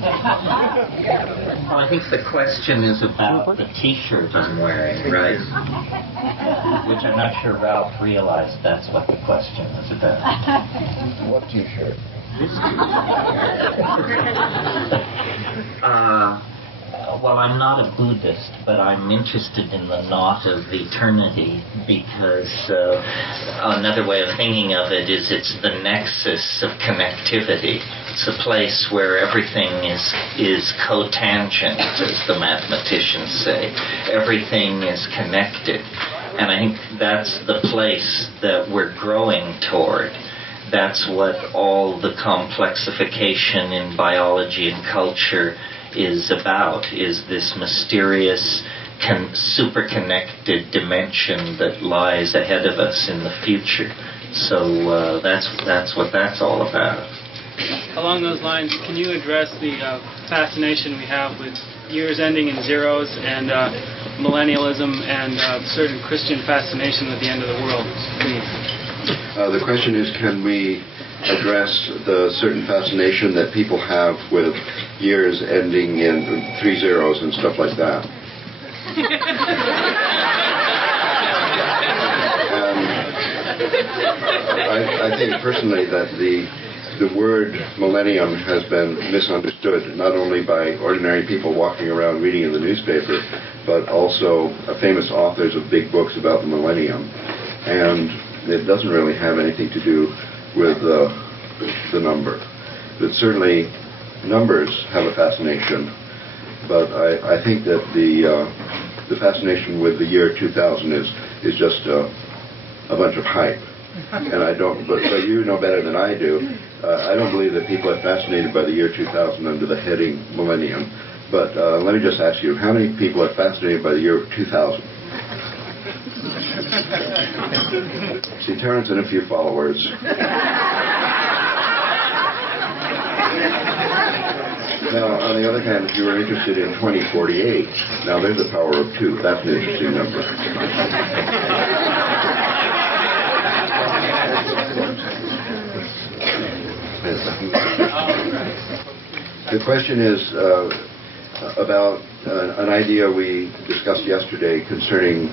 Well, I think the question is about the T-shirt I'm wearing, right? Which I'm not sure Ralph realized that's what the question is about. What T-shirt? Well, I'm not a Buddhist, but I'm interested in the knot of eternity because another way of thinking of it is it's the nexus of connectivity. It's a place where everything is cotangent, as the mathematicians say. Everything is connected. And I think that's the place that we're growing toward. That's what all the complexification in biology and culture is about, is this mysterious, super-connected dimension that lies ahead of us in the future. So that's what that's all about. Along those lines, can you address the fascination we have with years ending in zeros and millennialism and certain Christian fascination with the end of the world, please? The question is, can we address the certain fascination that people have with years ending in 3 zeros and stuff like that? I think personally that the word millennium has been misunderstood, not only by ordinary people walking around reading in the newspaper, but also famous authors of big books about the millennium. And it doesn't really have anything to do with the number. But certainly numbers have a fascination, but I think that the fascination with the year 2000 is just a bunch of hype. And I don't, but you know better than I do. I don't believe that people are fascinated by the year 2000 under the heading millennium. But let me just ask you, how many people are fascinated by the year 2000? See, Terrence and a few followers. Now, on the other hand, if you were interested in 2048, now there's the power of 2. That's an interesting number. The question is about an idea we discussed yesterday concerning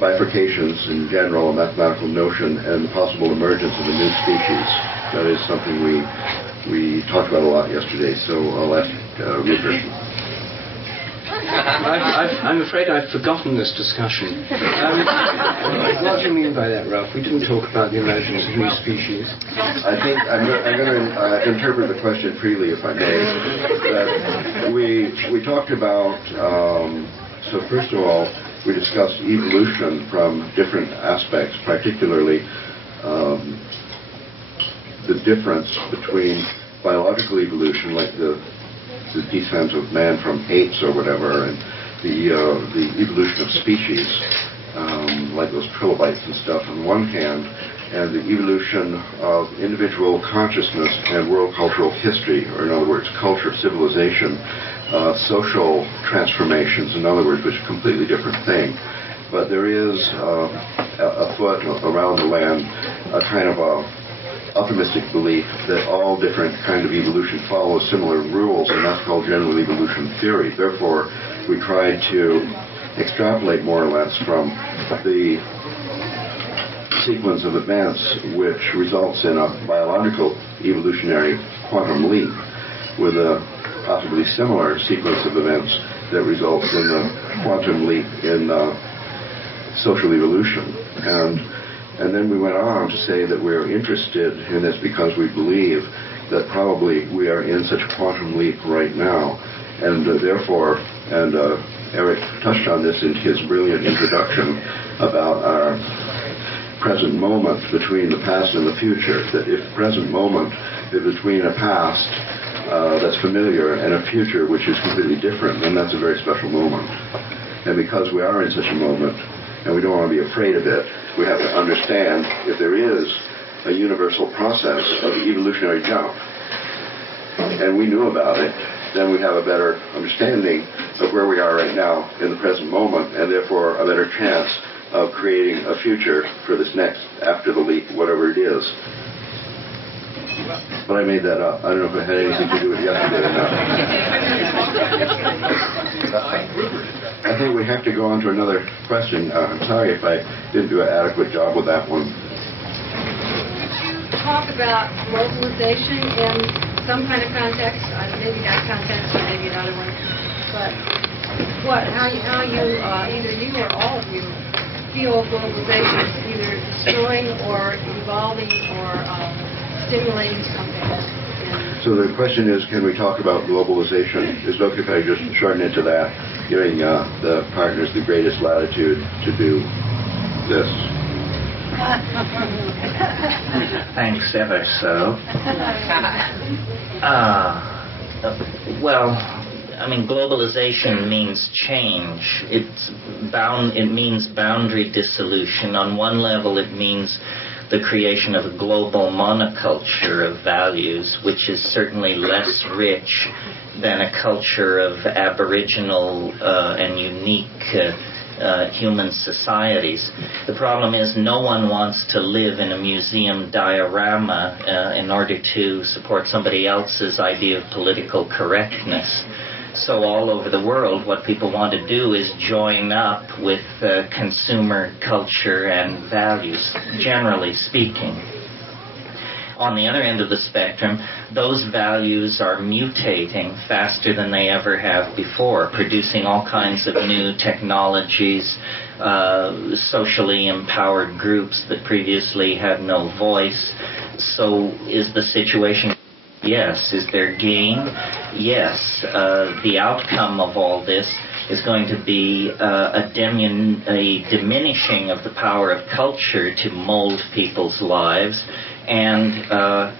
bifurcations in general, a mathematical notion, and the possible emergence of a new species. That is something we talked about a lot yesterday, so I'll ask Rupert. I'm afraid I've forgotten this discussion. What do you mean by that, Ralph? We didn't talk about the emergence of new species. I think I'm going to interpret the question freely, if I may. That we talked about, so first of all, we discussed evolution from different aspects, particularly the difference between biological evolution, like the descent of man from apes or whatever, and the evolution of species, like those trilobites and stuff on one hand, and the evolution of individual consciousness and world cultural history, or in other words, culture, civilization, social transformations, in other words, which is a completely different thing. But there is afoot around the land a kind of a optimistic belief that all different kind of evolution follow similar rules, and that's called general evolution theory. Therefore, we tried to extrapolate more or less from the sequence of events which results in a biological evolutionary quantum leap with a possibly similar sequence of events that results in a quantum leap in social evolution. And then we went on to say that we're interested in this because we believe that probably we are in such a quantum leap right now, and therefore, and Eric touched on this in his brilliant introduction about our present moment between the past and the future, that if present moment is between a past that's familiar and a future which is completely different, then that's a very special moment. And because we are in such a moment, and we don't want to be afraid of it, we have to understand if there is a universal process of the evolutionary jump, and we knew about it, then we have a better understanding of where we are right now in the present moment, and therefore a better chance of creating a future for this next, after the leap, whatever it is. But I made that up. I don't know if it had anything to do with yesterday or not. we have to go on to another question. I'm sorry if I didn't do an adequate job with that one. Could you talk about globalization in some kind of context? Maybe that context, or maybe another one. But how you either you or all of you feel globalization, either destroying or evolving or stimulating something. So the question is, can we talk about globalization? Is it okay if I just shorten it to that, giving the partners the greatest latitude to do this? Thanks ever so. Well, I mean, globalization means change. It means boundary dissolution. On one level, it means the creation of a global monoculture of values, which is certainly less rich than a culture of aboriginal and unique human societies. The problem is no one wants to live in a museum diorama in order to support somebody else's idea of political correctness. So all over the world, what people want to do is join up with consumer culture and values, generally speaking. On the other end of the spectrum, those values are mutating faster than they ever have before, producing all kinds of new technologies, socially empowered groups that previously had no voice. So is the situation... Yes. Is there gain? Yes. The outcome of all this is going to be a diminishing of the power of culture to mold people's lives, and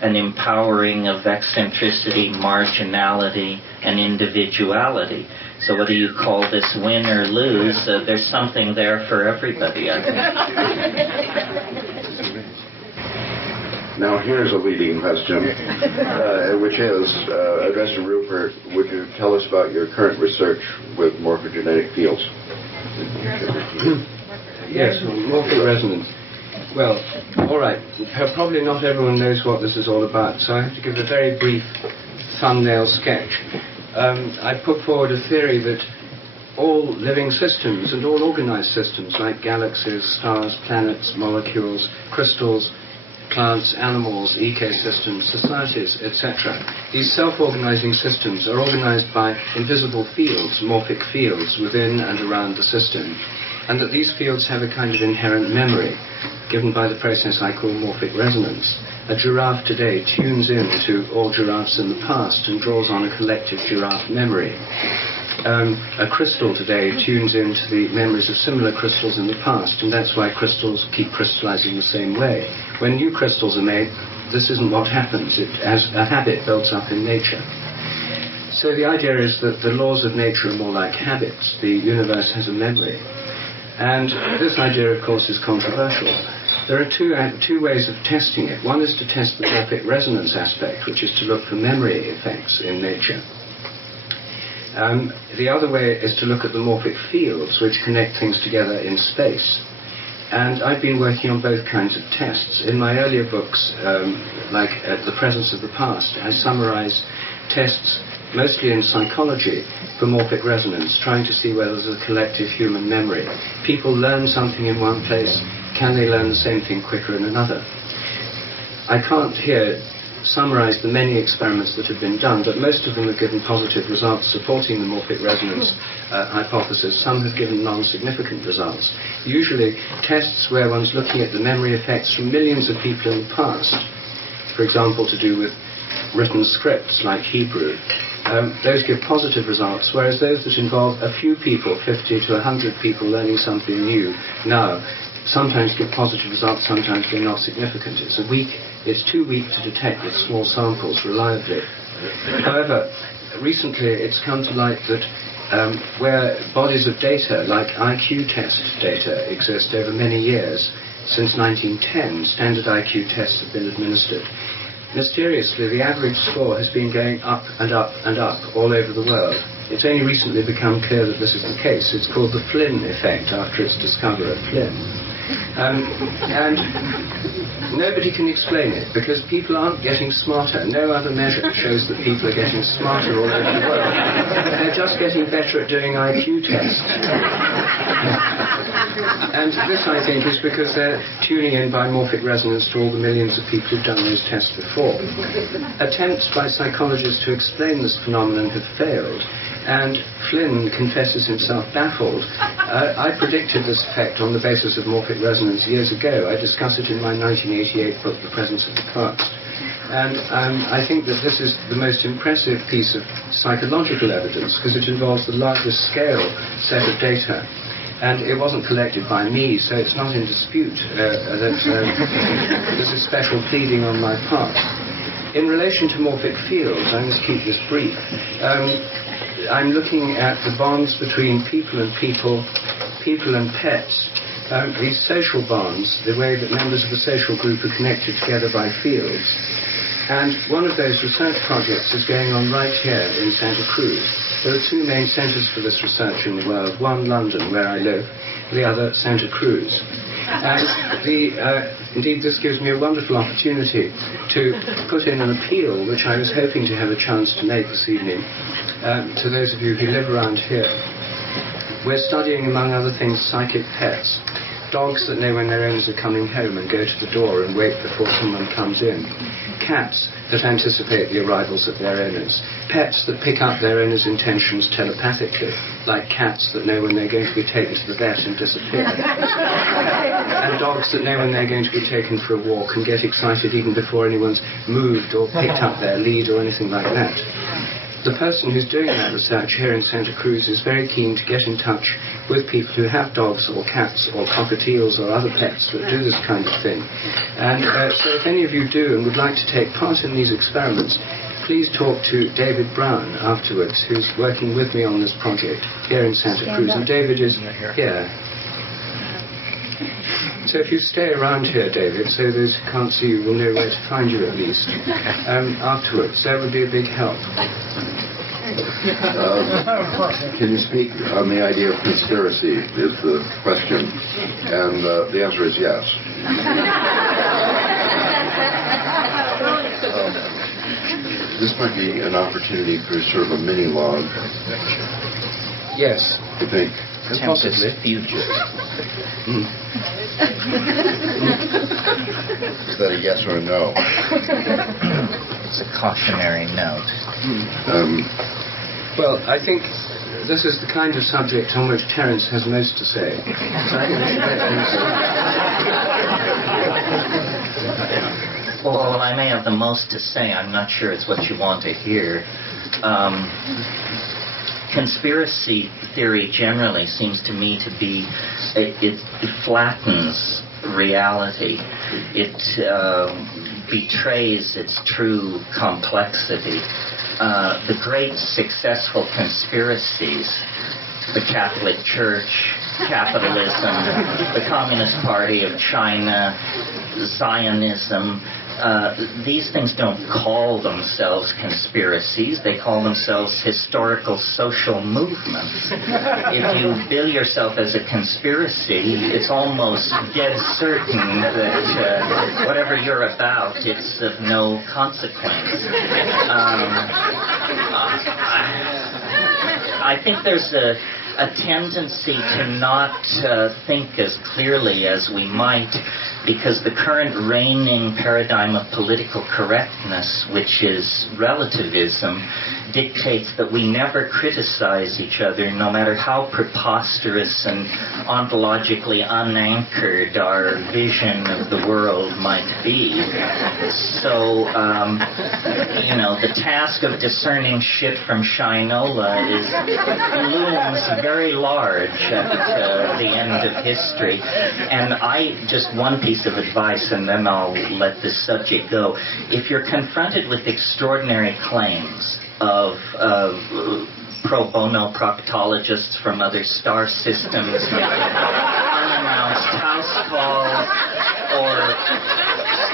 an empowering of eccentricity, marginality, and individuality. So whether you call this win or lose, there's something there for everybody, I think. Now here's a leading question, which is addressed to Rupert. Would you tell us about your current research with morphogenetic fields? Yes, morphic resonance. Well, all right. Probably not everyone knows what this is all about, so I have to give a very brief thumbnail sketch. I put forward a theory that all living systems and all organized systems like galaxies, stars, planets, molecules, crystals, plants, animals, ecosystems, societies, etc. These self-organizing systems are organized by invisible fields, morphic fields, within and around the system, and that these fields have a kind of inherent memory, given by the process I call morphic resonance. A giraffe today tunes in to all giraffes in the past and draws on a collective giraffe memory. A crystal today tunes into the memories of similar crystals in the past, and that's why crystals keep crystallizing the same way. When new crystals are made, this isn't what happens. As a habit builds up in nature. So the idea is that the laws of nature are more like habits. The universe has a memory. And this idea, of course, is controversial. There are two ways of testing it. One is to test the morphic resonance aspect, which is to look for memory effects in nature. The other way is to look at the morphic fields, which connect things together in space. And I've been working on both kinds of tests. In my earlier books, like The Presence of the Past, I summarize tests mostly in psychology for morphic resonance, trying to see whether there's a collective human memory. People learn something in one place, can they learn the same thing quicker in another? I can't here summarize the many experiments that have been done, but most of them have given positive results supporting the morphic resonance hypothesis. Some have given non-significant results. Usually tests where one's looking at the memory effects from millions of people in the past, for example to do with written scripts like Hebrew, those give positive results, whereas those that involve a few people, 50 to 100 people learning something new now, sometimes give positive results, sometimes they're not significant. It's too weak to detect with small samples reliably. However, recently it's come to light that where bodies of data, like IQ test data, exist over many years, since 1910, standard IQ tests have been administered. Mysteriously, the average score has been going up and up and up all over the world. It's only recently become clear that this is the case. It's called the Flynn effect, after its discoverer, Flynn. And Nobody can explain it, because people aren't getting smarter. No other measure shows that people are getting smarter all over the world. They're just getting better at doing IQ tests. And this, I think, is because they're tuning in by morphic resonance to all the millions of people who've done those tests before. Attempts by psychologists to explain this phenomenon have failed. And Flynn confesses himself baffled. I predicted this effect on the basis of morphic resonance years ago. I discuss it in my 1988 book, The Presence of the Past. And I think that this is the most impressive piece of psychological evidence, because it involves the largest scale set of data. And it wasn't collected by me, so it's not in dispute that this is special pleading on my part. In relation to morphic fields, I must keep this brief. I'm looking at the bonds between people and people, people and pets. These social bonds, the way that members of a social group are connected together by fields. And one of those research projects is going on right here in Santa Cruz. There are two main centres for this research in the world, one London, where I live, the other Santa Cruz. And indeed, this gives me a wonderful opportunity to put in an appeal, which I was hoping to have a chance to make this evening, to those of you who live around here. We're studying, among other things, psychic pets. Dogs that know when their owners are coming home and go to the door and wait before someone comes in. Cats that anticipate the arrivals of their owners. Pets that pick up their owners' intentions telepathically, like cats that know when they're going to be taken to the vet and disappear. And dogs that know when they're going to be taken for a walk and get excited even before anyone's moved or picked up their lead or anything like that. The person who's doing that research here in Santa Cruz is very keen to get in touch with people who have dogs or cats or cockatiels or other pets that do this kind of thing. And so if any of you do and would like to take part in these experiments, please talk to David Brown afterwards, who's working with me on this project here in Santa Cruz. And David is here. So if you stay around here, David, so those who can't see you will know where to find you at least, afterwards, that would be a big help. Can you speak on the idea of conspiracy is the question, and the answer is yes. This might be an opportunity for sort of a mini log. Yes. I think. Possibly. Future. Is that a yes or a no? It's a cautionary note. Well, I think this is the kind of subject on which Terence has most to say. So I think we should let him start. Well, I may have the most to say. I'm not sure it's what you want to hear. Conspiracy theory generally seems to me to be, it flattens reality. It betrays its true complexity. The great successful conspiracies, the Catholic Church, capitalism, the Communist Party of China, Zionism, these things don't call themselves conspiracies. They call themselves historical social movements. If you bill yourself as a conspiracy, it's almost dead certain that whatever you're about, it's of no consequence. I think there's a tendency to not think as clearly as we might, because the current reigning paradigm of political correctness, which is relativism, dictates that we never criticize each other, no matter how preposterous and ontologically unanchored our vision of the world might be. So, the task of discerning shit from Shinola looms very large at the end of history. And one piece of advice, and then I'll let this subject go. If you're confronted with extraordinary claims of pro bono proctologists from other star systems, unannounced house calls, or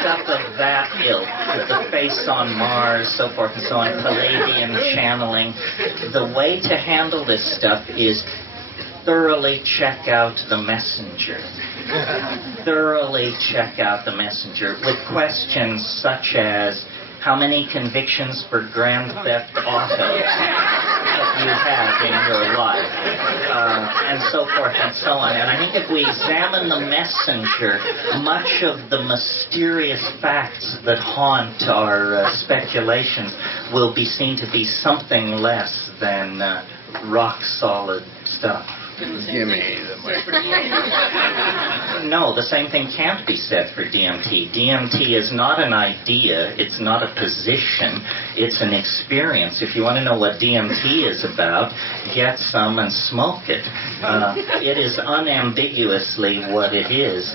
stuff of that ilk, the face on Mars, so forth and so on, Palladian channeling, the way to handle this stuff is thoroughly check out the messenger. thoroughly check out the messenger with questions such as, how many convictions for Grand Theft Auto you have in your life, and so forth and so on. And I think if we examine the messenger, much of the mysterious facts that haunt our speculations will be seen to be something less than rock-solid stuff. Gimme the No, the same thing can't be said for DMT. DMT is not an idea, it's not a position, it's an experience. If you want to know what DMT is about, get some and smoke it. It is unambiguously what it is.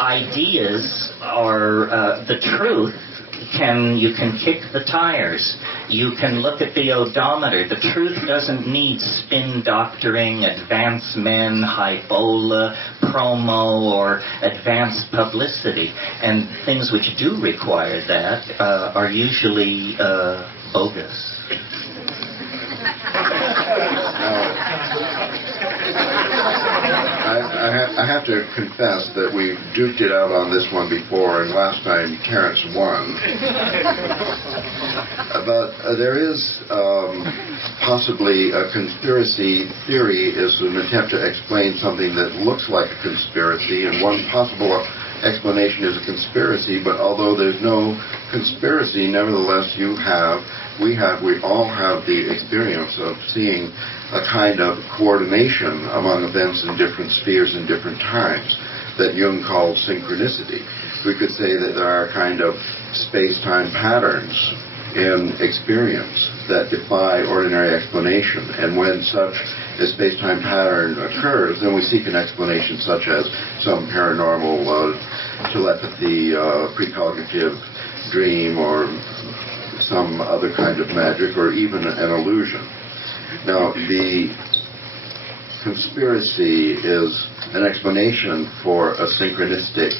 Ideas are the truth. You can kick the tires. You can look at the odometer. The truth doesn't need spin doctoring, advanced men, hybola, promo, or advanced publicity. And things which do require that are usually bogus. I have to confess that we've duked it out on this one before, and last time Terrence won. But there is possibly a conspiracy theory is an attempt to explain something that looks like a conspiracy, and one possible explanation is a conspiracy, but although there's no conspiracy, nevertheless we all have the experience of seeing a kind of coordination among events in different spheres in different times that Jung called synchronicity. We could say that there are kind of space-time patterns in experience that defy ordinary explanation, and when such a space-time pattern occurs, then we seek an explanation such as some paranormal telepathy, precognitive dream, or some other kind of magic, or even an illusion. Now, the conspiracy is an explanation for a synchronistic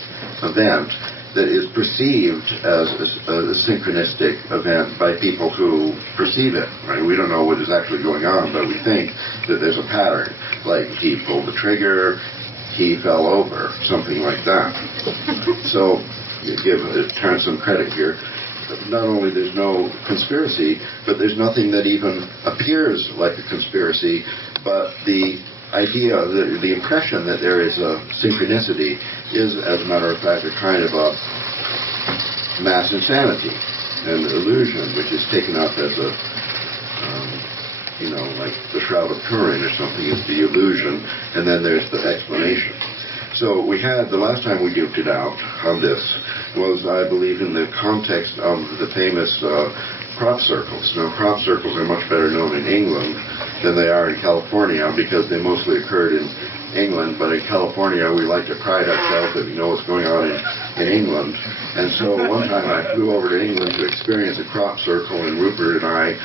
event that is perceived as a synchronistic event by people who perceive it. Right? We don't know what is actually going on, but we think that there's a pattern, like he pulled the trigger, he fell over, something like that. So, give Terrence some credit here. Not only there's no conspiracy, but there's nothing that even appears like a conspiracy, but the idea, the impression that there is a synchronicity is, as a matter of fact, a kind of a mass insanity, an illusion, which is taken up as a, like the Shroud of Turin or something. It's the illusion, and then there's the explanation. So we had, the last time we duped it out on this was, I believe, in the context of the famous crop circles. Now, crop circles are much better known in England than they are in California because they mostly occurred in England, but in California we like to pride ourselves that we know what's going on in England. And so one time I flew over to England to experience a crop circle, and Rupert and I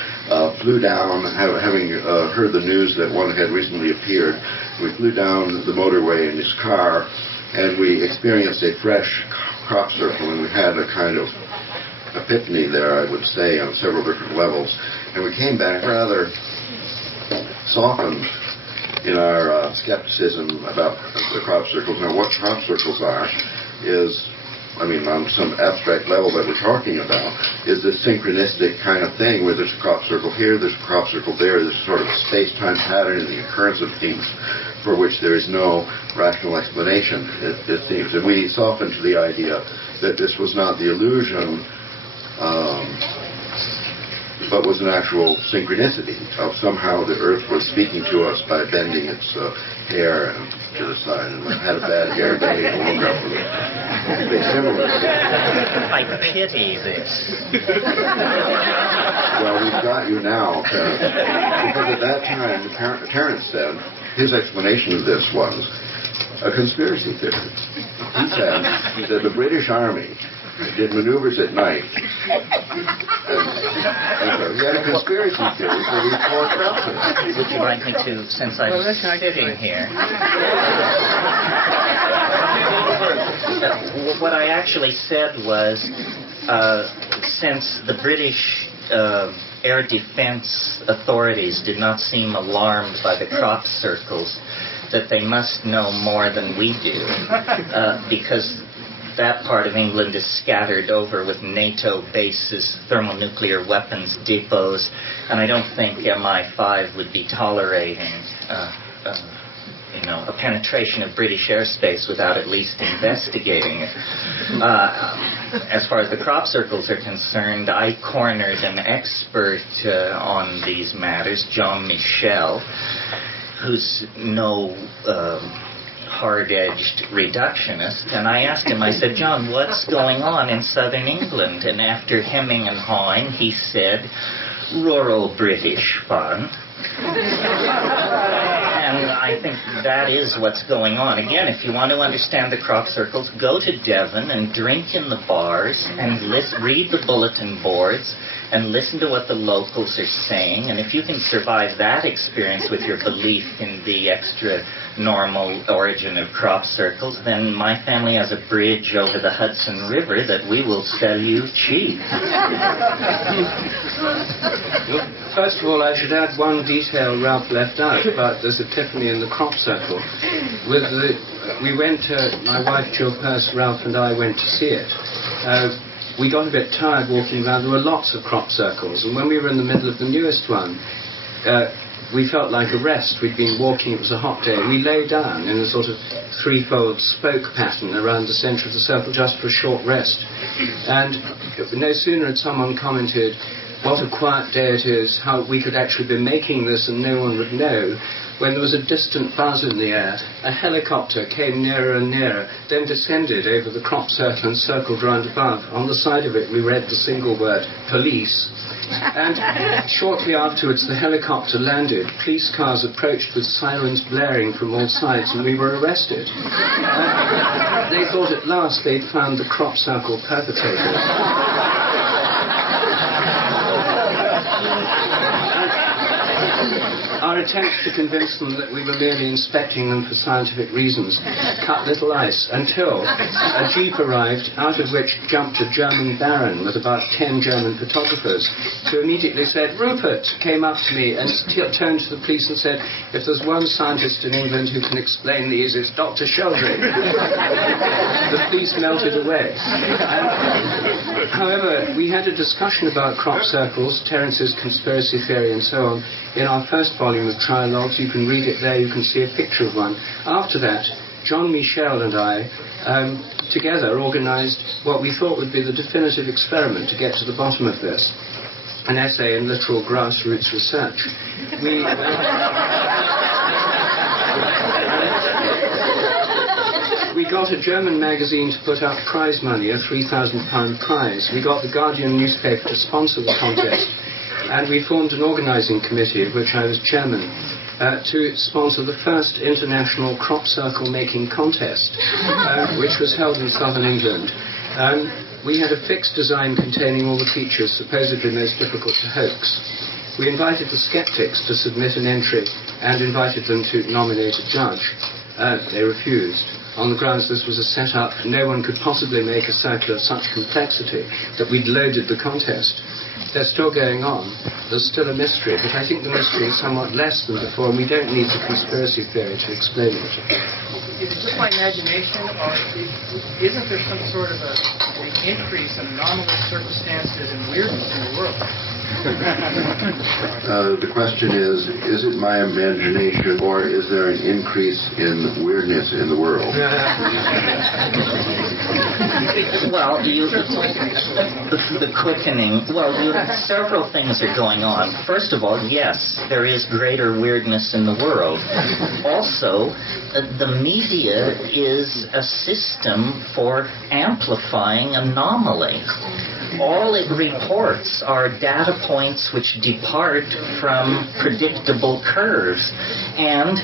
flew down, having heard the news that one had recently appeared. We flew down the motorway in his car, and we experienced a fresh crop circle, and we had a kind of epiphany there, I would say, on several different levels. And we came back rather softened in our skepticism about the crop circles. Now, what crop circles are is, on some abstract level that we're talking about, is this synchronistic kind of thing where there's a crop circle here, there's a crop circle there, there's sort of a space-time pattern in the occurrence of things for which there is no rational explanation, it seems. And we softened to the idea that this was not the illusion, but was an actual synchronicity of somehow the Earth was speaking to us by bending its hair to the side, and had a bad hair day and woke up with a big similar. I pity this. Well, we've got you now, Terrence. Because at that time, Terrence said his explanation of this was a conspiracy theory. He said that the British Army did maneuvers at night. And so he had a conspiracy theory for these four crop. Would you like me to, since I'm sitting here? What I actually said was, since the British air defense authorities did not seem alarmed by the crop circles, that they must know more than we do, because that part of England is scattered over with NATO bases, thermonuclear weapons depots, and I don't think MI5 would be tolerating a penetration of British airspace without at least investigating it. As far as the crop circles are concerned, I cornered an expert on these matters, John Michel, who's no hard-edged reductionist, and I asked him, I said, John, what's going on in southern England? And after hemming and hawing, he said, rural British fun. And I think that is what's going on. Again, if you want to understand the crop circles, go to Devon and drink in the bars and read the bulletin boards and listen to what the locals are saying. And if you can survive that experience with your belief in the extra normal origin of crop circles, then my family has a bridge over the Hudson River that we will sell you cheap. First of all, I should add one detail Ralph left out about this epiphany in the crop circle. We went, my wife Jill Peirce, Ralph and I went to see it. We got a bit tired walking around. There were lots of crop circles, and when we were in the middle of the newest one, we felt like a rest. We'd been walking, it was a hot day. We lay down in a sort of threefold spoke pattern around the centre of the circle just for a short rest. And no sooner had someone commented, what a quiet day it is, how we could actually be making this and no one would know, when there was a distant buzz in the air. A helicopter came nearer and nearer, then descended over the crop circle and circled round above. On the side of it we read the single word, police. And shortly afterwards the helicopter landed, police cars approached with sirens blaring from all sides, and we were arrested. They thought at last they'd found the crop circle perpetrator. Our attempts to convince them that we were merely inspecting them for scientific reasons cut little ice until a jeep arrived, out of which jumped a German baron with about 10 German photographers, who immediately said, Rupert, came up to me and turned to the police and said, if there's one scientist in England who can explain these, it's Dr. Sheldrake. The police melted away. However, we had a discussion about crop circles, Terence's conspiracy theory and so on, in our first volume of trialogues. You can read it there, you can see a picture of one. After that, John Michel and I together organised what we thought would be the definitive experiment to get to the bottom of this, an essay in literal grassroots research. We got a German magazine to put up prize money, a £3,000 prize. We got the Guardian newspaper to sponsor the contest. And we formed an organising committee, of which I was chairman, to sponsor the first international crop circle making contest, which was held in southern England. We had a fixed design containing all the features supposedly most difficult to hoax. We invited the skeptics to submit an entry and invited them to nominate a judge. They refused, on the grounds this was a set-up. No one could possibly make a circle of such complexity that we'd loaded the contest. They're still going on. There's still a mystery, but I think the mystery is somewhat less than before, and we don't need the conspiracy theory to explain it. Is it just my imagination, or isn't there some sort of an increase in anomalous circumstances and weirdness in the world? The question is it my imagination, or is there an increase in weirdness in the world? Well, the quickening, several things are going on. First of all, yes, there is greater weirdness in the world. Also, the media is a system for amplifying anomaly. All it reports are data points which depart from predictable curves. And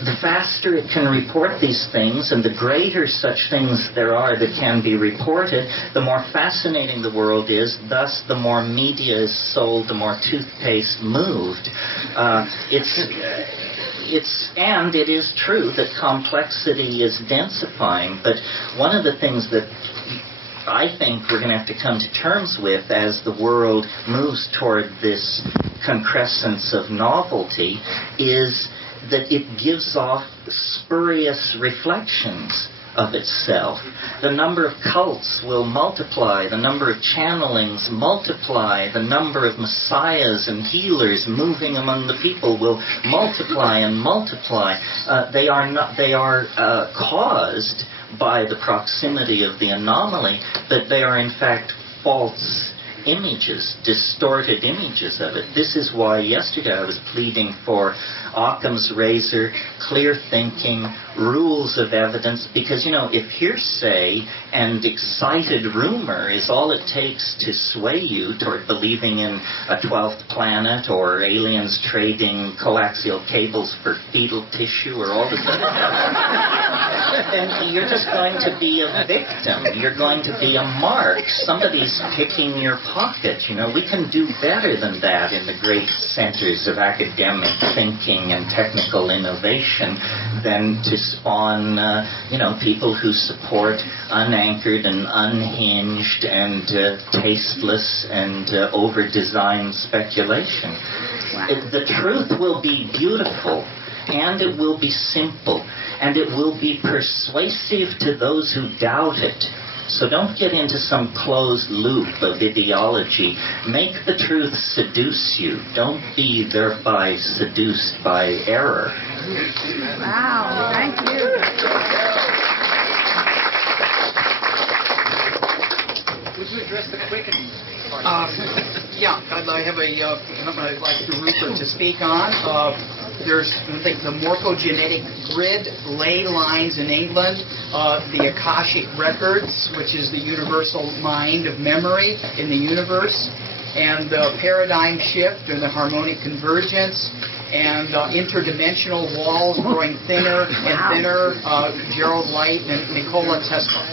the faster it can report these things, and the greater such things there are that can be reported, the more fascinating the world is. Thus, the more media is sold, the more toothpaste moved. And it is true that complexity is densifying, but one of the things that I think we're going to have to come to terms with as the world moves toward this concrescence of novelty is that it gives off spurious reflections of itself. The number of cults will multiply, the number of channelings multiply, the number of messiahs and healers moving among the people will multiply and multiply. They are caused by the proximity of the anomaly, but they are in fact false images, distorted images of it. This is why yesterday I was pleading for Occam's razor, clear thinking, rules of evidence, because, if hearsay and excited rumor is all it takes to sway you toward believing in a 12th planet or aliens trading coaxial cables for fetal tissue or all this other stuff, then you're just going to be a victim. You're going to be a mark. Somebody's picking your pocket. We can do better than that in the great centers of academic thinking and technical innovation than to spawn, people who support unanchored and unhinged and tasteless and over-designed speculation. Wow. The truth will be beautiful, and it will be simple, and it will be persuasive to those who doubt it. So don't get into some closed loop of ideology. Make the truth seduce you. Don't be thereby seduced by error. Wow, thank you. Would you address the quickening part? Yeah, I'd like the Rupert to speak on. There's the morphogenetic grid ley lines in England, the Akashic records, which is the universal mind of memory in the universe, and the paradigm shift and the harmonic convergence, and interdimensional walls growing thinner and thinner, Gerald Light and Nikola Tesla.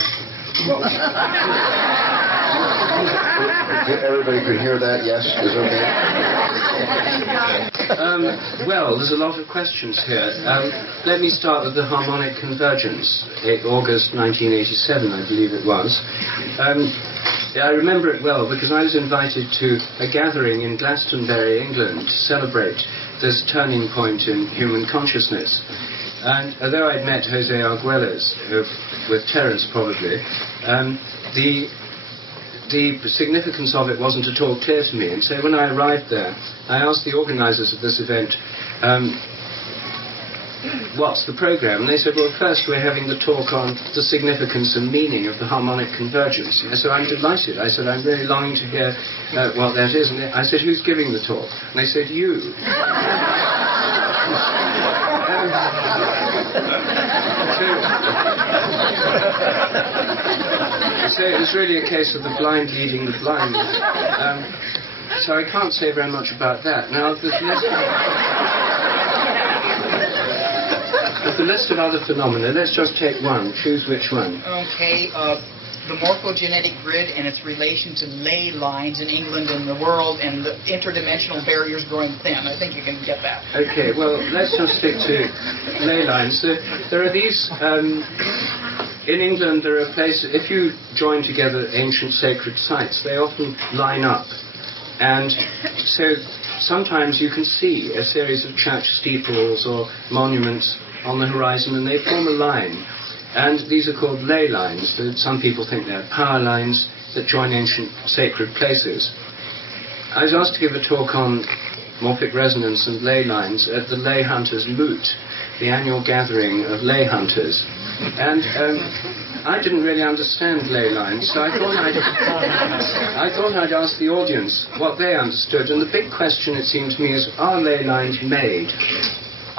Everybody could hear that, yes, is okay? Well, there's a lot of questions here. Let me start with the harmonic convergence, August 1987, I believe it was. I remember it well because I was invited to a gathering in Glastonbury, England, to celebrate this turning point in human consciousness. And although I'd met Jose Arguelles, with Terence probably, the significance of it wasn't at all clear to me. And so when I arrived there, I asked the organisers of this event, what's the program? And they said, well, first we're having the talk on the significance and meaning of the harmonic convergence. And so I'm delighted. I said, I'm really longing to hear what that is. And I said, who's giving the talk? And they said, you. So it was really a case of the blind leading the blind. So I can't say very much about that. Now, the list of other phenomena, let's just take one. Choose which one. Okay, the morphogenetic grid and its relation to ley lines in England and the world, and the interdimensional barriers growing thin. I think you can get that. Okay, well, let's just stick to ley lines. There are these... in England, there are places, if you join together ancient sacred sites, they often line up. And so sometimes you can see a series of church steeples or monuments on the horizon, and they form a line. And these are called ley lines. Some people think they're power lines that join ancient sacred places. I was asked to give a talk on morphic resonance and ley lines at the Ley Hunters Moot, the annual gathering of ley hunters. And I didn't really understand ley lines, so I thought I'd ask the audience what they understood. And the big question, it seemed to me, is, are ley lines made?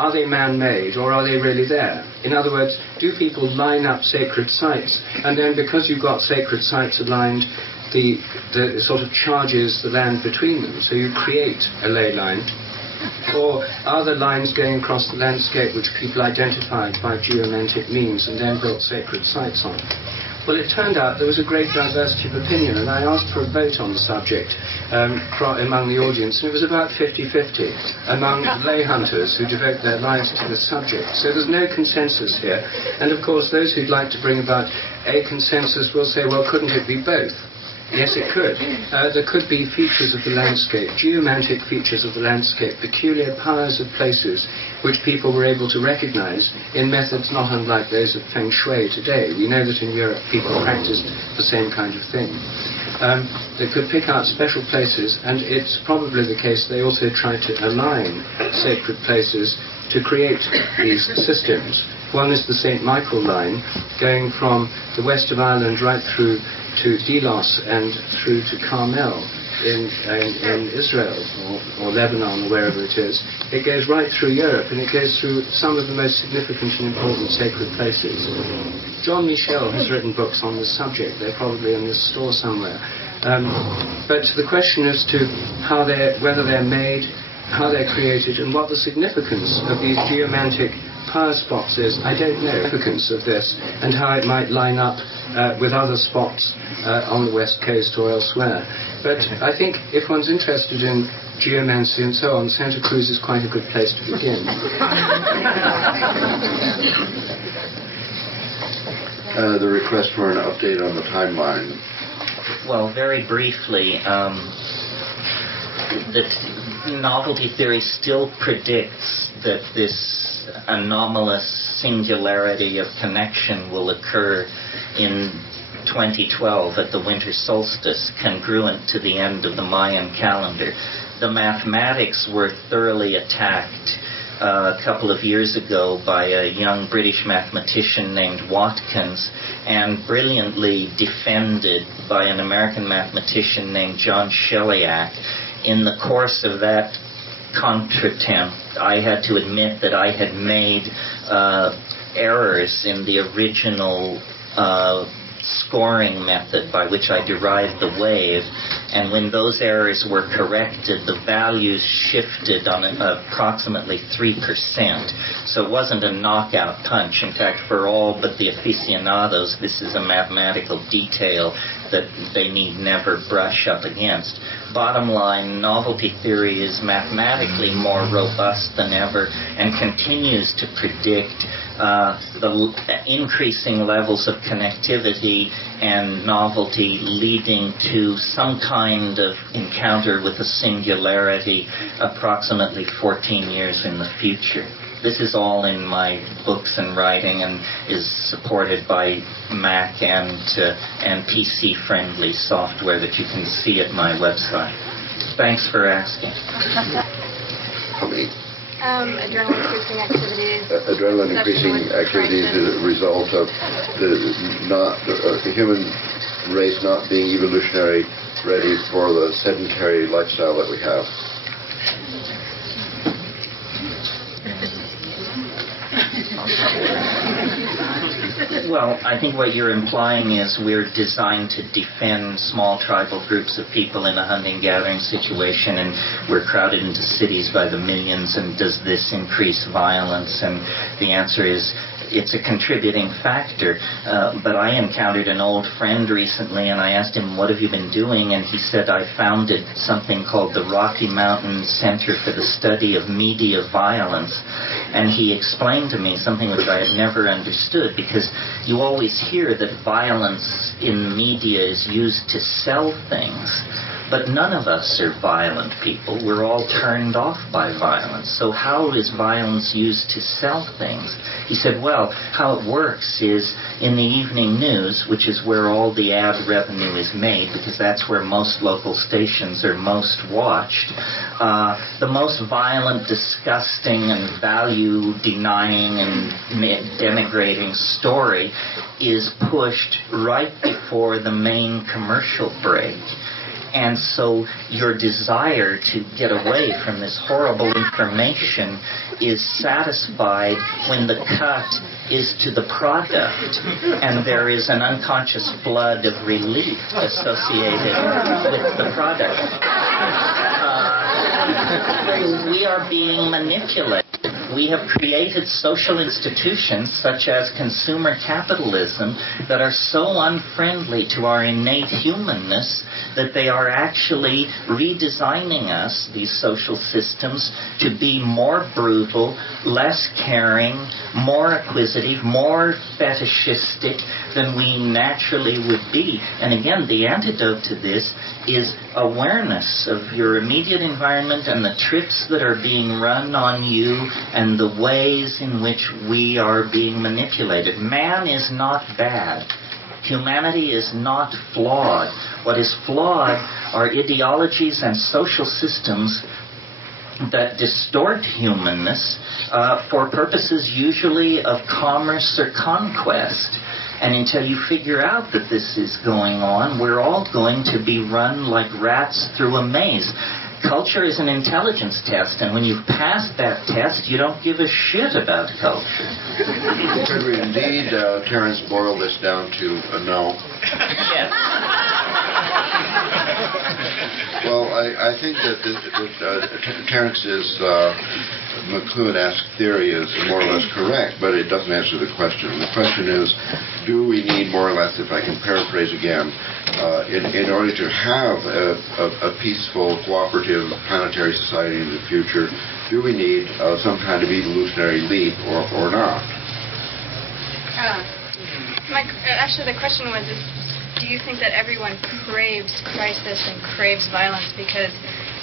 Are they man-made, or are they really there? In other words, do people line up sacred sites, and then because you've got sacred sites aligned, the sort of charges the land between them, so you create a ley line? Or are there lines going across the landscape which people identified by geomantic means and then built sacred sites on? Well, it turned out there was a great diversity of opinion, and I asked for a vote on the subject among the audience, and it was about 50-50 among lay hunters who devote their lives to this subject. So there's no consensus here. And of course, those who'd like to bring about a consensus will say, well, couldn't it be both? Yes, it could. There could be features of the landscape, geomantic features of the landscape, peculiar powers of places which people were able to recognize in methods not unlike those of Feng Shui today. We know that in Europe people practiced the same kind of thing. They could pick out special places, and it's probably the case they also tried to align sacred places to create these systems. One is the St. Michael line, going from the west of Ireland right through to Delos and through to Carmel in Israel or Lebanon or wherever it is. It goes right through Europe, and it goes through some of the most significant and important sacred places. John Michel has written books on this subject. They're probably in this store somewhere. But the question as to whether they're made, how they're created, and what the significance of these geomantic power spots is, I don't know the significance of this and how it might line up with other spots on the west coast or elsewhere. But I think if one's interested in geomancy and so on, Santa Cruz is quite a good place to begin. The request for an update on the timeline. Well, very briefly, the novelty theory still predicts that this anomalous singularity of connection will occur in 2012 at the winter solstice, congruent to the end of the Mayan calendar. The mathematics were thoroughly attacked a couple of years ago by a young British mathematician named Watkins, and brilliantly defended by an American mathematician named John Sheldrake. In the course of that contretemps, I had to admit that I had made errors in the original scoring method by which I derived the wave, and when those errors were corrected, the values shifted on approximately 3%. So it wasn't a knockout punch. In fact, for all but the aficionados, this is a mathematical detail that they need never brush up against. Bottom line, novelty theory is mathematically more robust than ever and continues to predict the increasing levels of connectivity and novelty leading to some kind of encounter with a singularity approximately 14 years in the future. This is all in my books and writing and is supported by Mac and PC-friendly software that you can see at my website. Thanks for asking. How many? Adrenaline-increasing activities. Adrenaline-increasing activities is a result of the human race not being evolutionary ready for the sedentary lifestyle that we have. Well, I think what you're implying is we're designed to defend small tribal groups of people in a hunting-gathering situation, and we're crowded into cities by the millions, and does this increase violence? And the answer is it's a contributing factor. But I encountered an old friend recently, and I asked him, what have you been doing? And he said, I founded something called the Rocky Mountain Center for the Study of Media Violence. And he explained to me something which I had never understood, because you always hear that violence in media is used to sell things. But none of us are violent people. We're all turned off by violence. So how is violence used to sell things? He said, well, how it works is in the evening news, which is where all the ad revenue is made, because that's where most local stations are most watched, the most violent, disgusting, and value-denying and denigrating story is pushed right before the main commercial break. And so your desire to get away from this horrible information is satisfied when the cut is to the product, and there is an unconscious flood of relief associated with the product. We are being manipulated. We have created social institutions such as consumer capitalism that are so unfriendly to our innate humanness that they are actually redesigning us, these social systems, to be more brutal, less caring, more acquisitive, more fetishistic, than we naturally would be. And again, the antidote to this is awareness of your immediate environment and the tricks that are being run on you and the ways in which we are being manipulated. Man is not bad. Humanity is not flawed. What is flawed are ideologies and social systems that distort humanness for purposes usually of commerce or conquest. And until you figure out that this is going on, we're all going to be run like rats through a maze. Culture is an intelligence test, and when you've passed that test, you don't give a shit about culture. Could we indeed, Terence, boil this down to a no? Yes. Well, I think that Terence's McLuhan-esque theory is more or less correct, but it doesn't answer the question. The question is, do we need more or less, if I can paraphrase again, in order to have a peaceful, cooperative, planetary society in the future, do we need some kind of evolutionary leap or not? Actually, the question was, do you think that everyone craves crisis and craves violence because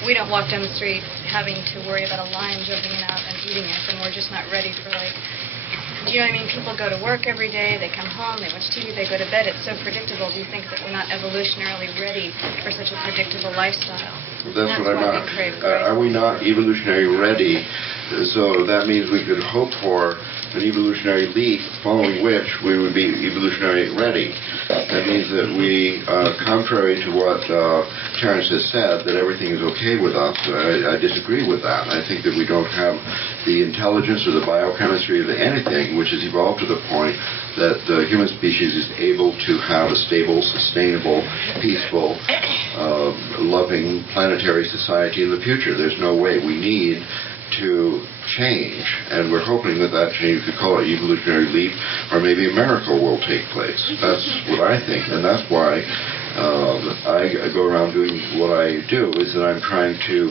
we don't walk down the street having to worry about a lion jumping out and eating us, and we're just not ready for, like, do you know what I mean? People go to work every day, they come home, they watch TV, they go to bed. It's so predictable. Do you think that we're not evolutionarily ready for such a predictable lifestyle? Well, that's what I'm not. Are we not evolutionary ready? So that means we could hope for an evolutionary leap, following which we would be evolutionary ready. That means that we, contrary to what Terence has said, that everything is okay with us, I disagree with that. I think that we don't have the intelligence or the biochemistry of anything which has evolved to the point that the human species is able to have a stable, sustainable, peaceful, loving planetary society in the future. There's no way. We need to change, and we're hoping that change, you could call it evolutionary leap, or maybe a miracle will take place. That's what I think, and that's why I go around doing what I do, is that I'm trying to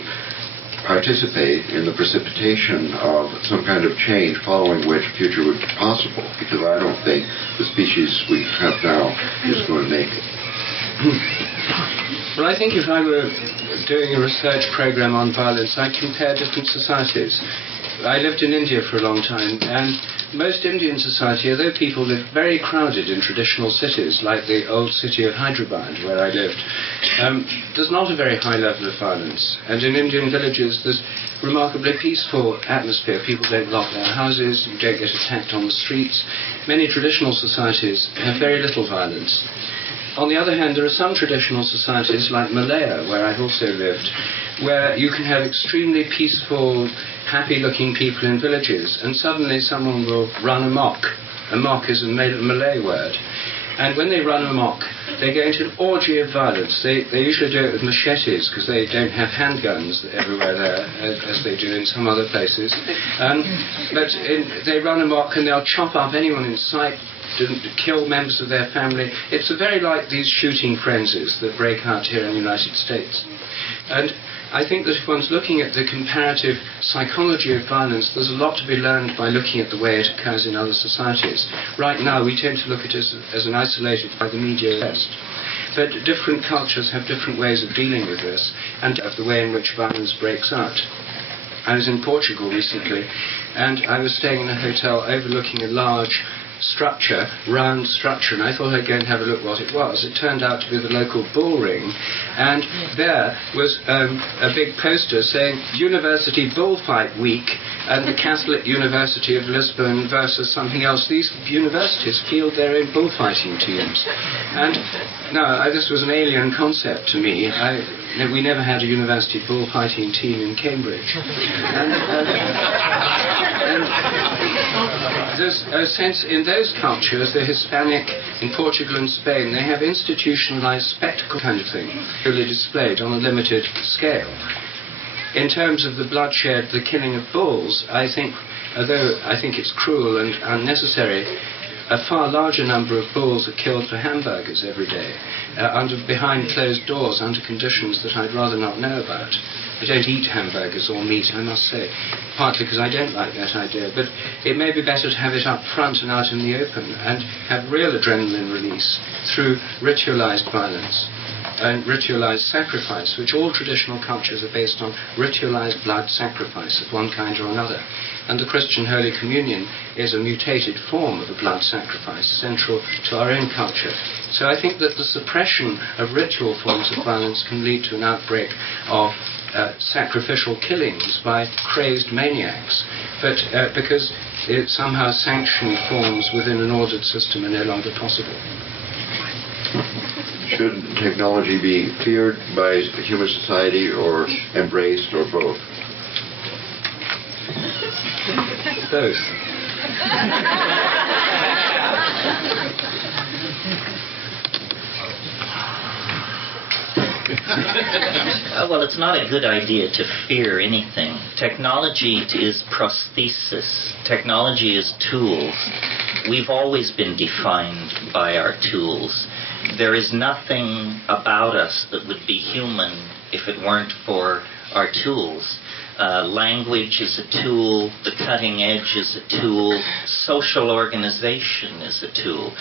participate in the precipitation of some kind of change following which a future would be possible, because I don't think the species we have now is going to make it. Well, I think if I were doing a research program on violence, I'd compare different societies. I lived in India for a long time, and most Indian society, although people live very crowded in traditional cities, like the old city of Hyderabad, where I lived, there's not a very high level of violence. And in Indian villages, there's remarkably peaceful atmosphere. People don't lock their houses, you don't get attacked on the streets. Many traditional societies have very little violence. On the other hand, there are some traditional societies, like Malaya, where I've also lived, where you can have extremely peaceful, happy-looking people in villages, and suddenly someone will run amok. Amok is a Malay word. And when they run amok, they go into an orgy of violence. They usually do it with machetes, because they don't have handguns everywhere there, as they do in some other places. But they run amok, and they'll chop up anyone in sight, to kill members of their family. It's very like these shooting frenzies that break out here in the United States. And I think that if one's looking at the comparative psychology of violence, there's a lot to be learned by looking at the way it occurs in other societies. Right now, we tend to look at it as an isolated by the media test. But different cultures have different ways of dealing with this, and of the way in which violence breaks out. I was in Portugal recently, and I was staying in a hotel overlooking a large structure, round structure, and I thought I'd go and have a look what it was. It turned out to be the local bull ring, and there was a big poster saying University Bullfight Week and the Catholic University of Lisbon versus something else. These universities field their own bullfighting teams. And no, this was an alien concept to me. We never had a university bullfighting team in Cambridge. And there's a sense in those cultures, the Hispanic in Portugal and Spain, they have institutionalized spectacle kind of thing, really displayed on a limited scale. In terms of the bloodshed, the killing of bulls, I think, although I think it's cruel and unnecessary, a far larger number of bulls are killed for hamburgers every day, behind closed doors, under conditions that I'd rather not know about. I don't eat hamburgers or meat, I must say, partly because I don't like that idea, but it may be better to have it up front and out in the open and have real adrenaline release through ritualized violence and ritualized sacrifice, which all traditional cultures are based on ritualized blood sacrifice of one kind or another. And the Christian Holy Communion is a mutated form of a blood sacrifice, central to our own culture. So I think that the suppression of ritual forms of violence can lead to an outbreak of sacrificial killings by crazed maniacs, but because somehow sanctioned forms within an ordered system are no longer possible. Should technology be feared by human society or embraced or both? Both. Well, it's not a good idea to fear anything. Technology is prosthesis. Technology is tools. We've always been defined by our tools. There is nothing about us that would be human if it weren't for our tools. Language is a tool, the cutting edge is a tool, social organization is a tool.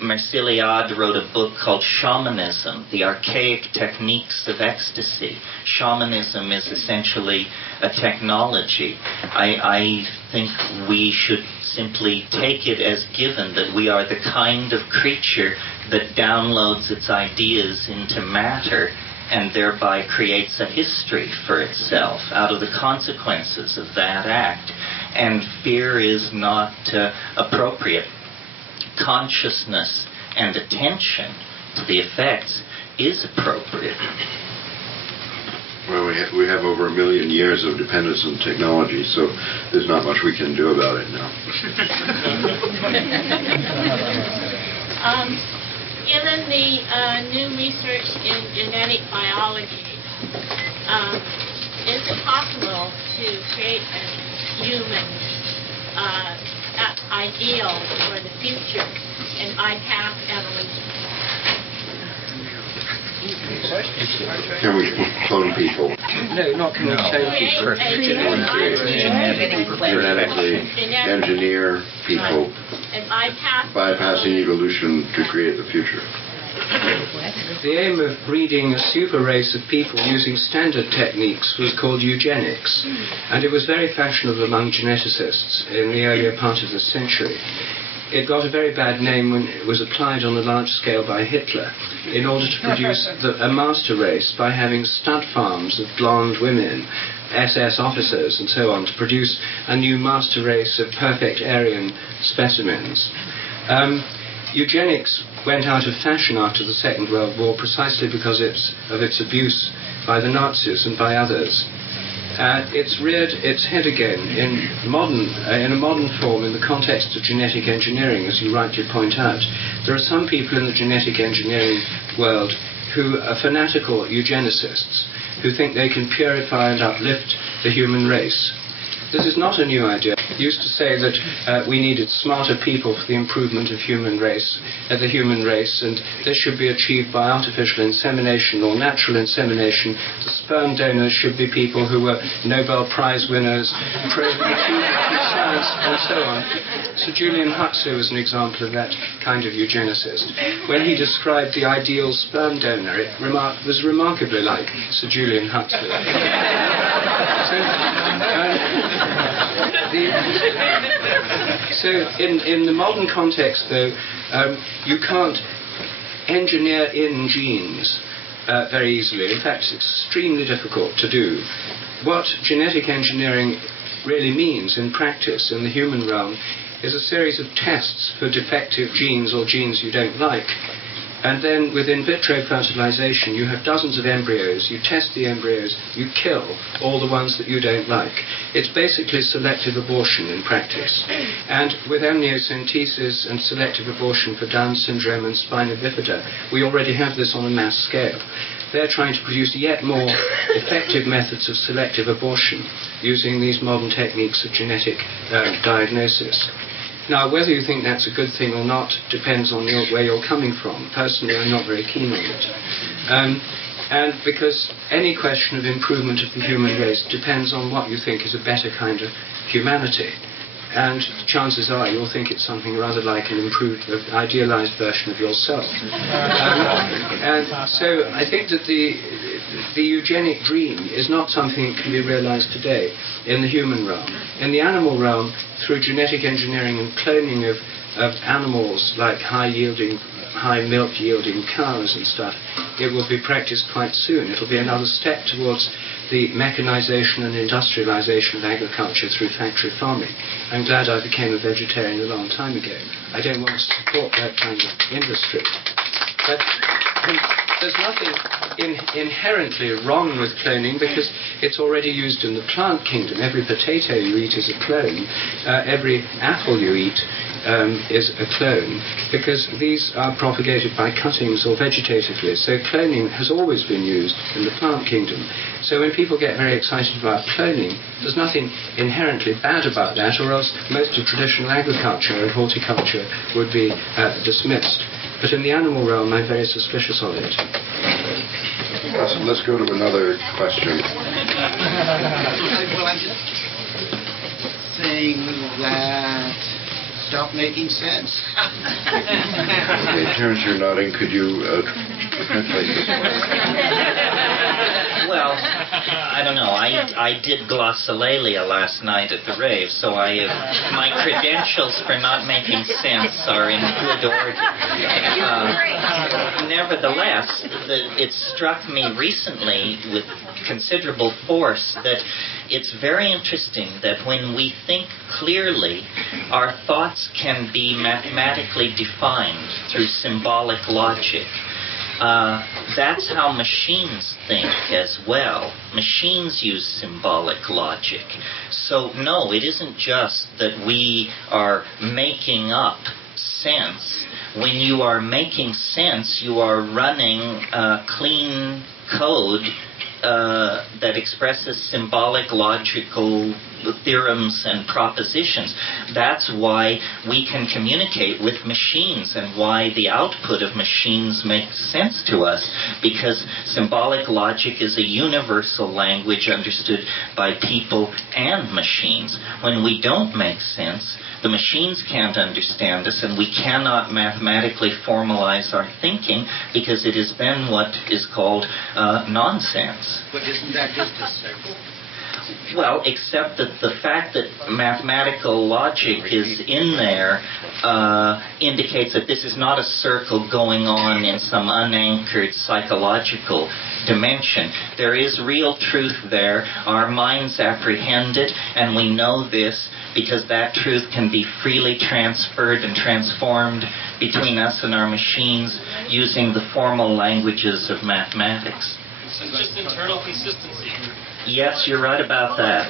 Marceliade wrote a book called Shamanism, The Archaic Techniques of Ecstasy. Shamanism is essentially a technology. I think we should simply take it as given that we are the kind of creature that downloads its ideas into matter and thereby creates a history for itself out of the consequences of that act. And fear is not appropriate. Consciousness and attention to the effects is appropriate. Well, we have over 1 million years of dependence on technology, so there's not much we can do about it now. Given the new research in genetic biology, is it possible to create a human ideal for the future and bypass evolution? Can we clone people? No, not can we clone people. Genetically engineer people, And bypassing evolution to create the future. The aim of breeding a super race of people using standard techniques was called eugenics, and it was very fashionable among geneticists in the earlier part of the century. It got a very bad name when it was applied on a large scale by Hitler in order to produce a master race by having stud farms of blonde women, SS officers and so on, to produce a new master race of perfect Aryan specimens. Eugenics went out of fashion after the Second World War precisely because of its abuse by the Nazis and by others. It's reared its head again in a modern form in the context of genetic engineering, as you rightly point out. There are some people in the genetic engineering world who are fanatical eugenicists, who think they can purify and uplift the human race. This is not a new idea. I used to say that we needed smarter people for the improvement of the human race, and this should be achieved by artificial insemination or natural insemination. The sperm donors should be people who were Nobel Prize winners, science, and so on. Sir Julian Huxley was an example of that kind of eugenicist. When he described the ideal sperm donor, it was remarkably like Sir Julian Huxley. So in the modern context, though, you can't engineer in genes very easily. In fact, it's extremely difficult to do. What genetic engineering really means in practice in the human realm is a series of tests for defective genes or genes you don't like. And then with in vitro fertilization, you have dozens of embryos, you test the embryos, you kill all the ones that you don't like. It's basically selective abortion in practice. And with amniocentesis and selective abortion for Down syndrome and spina bifida, we already have this on a mass scale. They're trying to produce yet more effective methods of selective abortion using these modern techniques of genetic diagnosis. Now, whether you think that's a good thing or not depends on where you're coming from. Personally, I'm not very keen on it. And because any question of improvement of the human race depends on what you think is a better kind of humanity. And chances are you'll think it's something rather like an improved, idealized version of yourself. And so I think that the eugenic dream is not something that can be realized today in the human realm. In the animal realm, through genetic engineering and cloning of animals like high milk yielding cows and stuff, it will be practiced quite soon. It'll be another step towards the mechanization and industrialization of agriculture through factory farming. I'm glad I became a vegetarian a long time ago. I don't want to support that kind of industry. But there's nothing inherently wrong with cloning because it's already used in the plant kingdom. Every potato you eat is a clone. Every apple you eat is a clone, because these are propagated by cuttings or vegetatively. So cloning has always been used in the plant kingdom. So when people get very excited about cloning, there's nothing inherently bad about that, or else most of traditional agriculture and horticulture would be dismissed. But in the animal realm, I'm very suspicious of it. Let's go to another question. Well, I'm just saying that stuff making sense. Okay, Terence, you're nodding. Could you translate this one? Well, I don't know. I did glossolalia last night at the rave, so my credentials for not making sense are in good order. Nevertheless, it struck me recently with considerable force that it's very interesting that when we think clearly, our thoughts can be mathematically defined through symbolic logic. That's how machines think as well. Machines use symbolic logic. So no, it isn't just that we are making up sense. When you are making sense, you are running clean code that expresses symbolic logical theorems and propositions. That's why we can communicate with machines and why the output of machines makes sense to us, because symbolic logic is a universal language understood by people and machines. When we don't make sense, the machines can't understand us, and we cannot mathematically formalize our thinking because it is then what is called nonsense. But isn't that just a circle? Well, except that the fact that mathematical logic is in there indicates that this is not a circle going on in some unanchored psychological dimension. There is real truth there. Our minds apprehend it, and we know this because that truth can be freely transferred and transformed between us and our machines using the formal languages of mathematics. It's just internal consistency. Yes, you're right about that.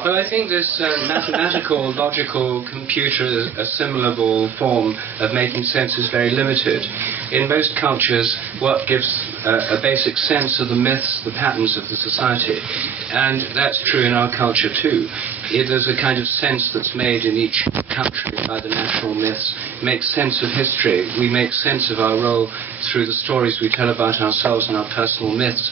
Well, I think this mathematical, logical, computer assimilable form of making sense is very limited. In most cultures, what gives a basic sense are the myths, the patterns of the society. And that's true in our culture too. There's a kind of sense that's made in each country by the national myths. Makes sense of history. We make sense of our role through the stories we tell about ourselves and our personal myths.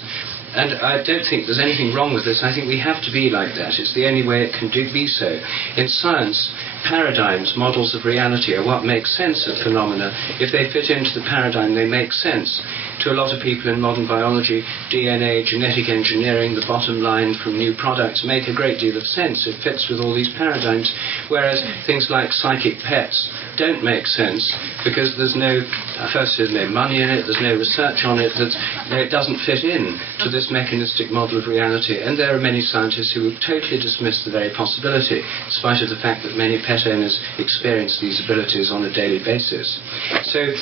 And I don't think there's anything wrong with this. I think we have to be like that. It's the only way it can be so. In science, paradigms, models of reality are what makes sense of phenomena. If they fit into the paradigm, they make sense. To a lot of people in modern biology, DNA, genetic engineering, the bottom line from new products make a great deal of sense. It fits with all these paradigms. Whereas things like psychic pets don't make sense because there's no money in it, there's no research on it, it doesn't fit in to this mechanistic model of reality. And there are many scientists who would totally dismiss the very possibility, in spite of the fact that many pet owners experience these abilities on a daily basis. So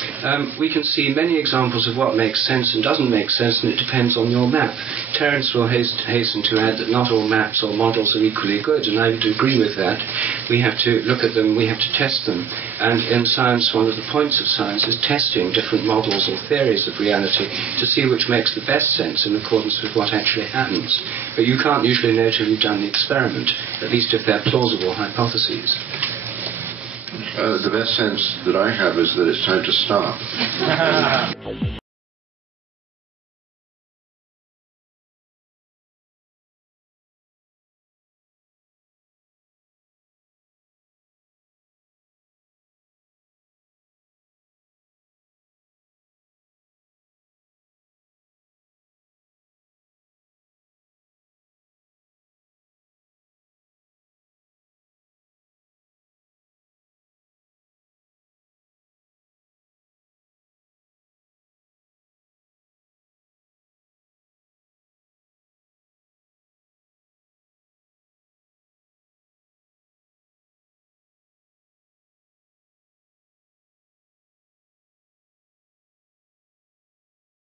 we can see many examples of what makes sense and doesn't make sense, and it depends on your map. Terence will hasten to add that not all maps or models are equally good, and I would agree with that. We have to look at them, we have to test them. And in science, one of the points of science is testing different models or theories of reality to see which makes the best sense in accordance with what actually happens. But you can't usually know till you've done the experiment, at least if they're plausible hypotheses. The best sense that I have is that it's time to stop.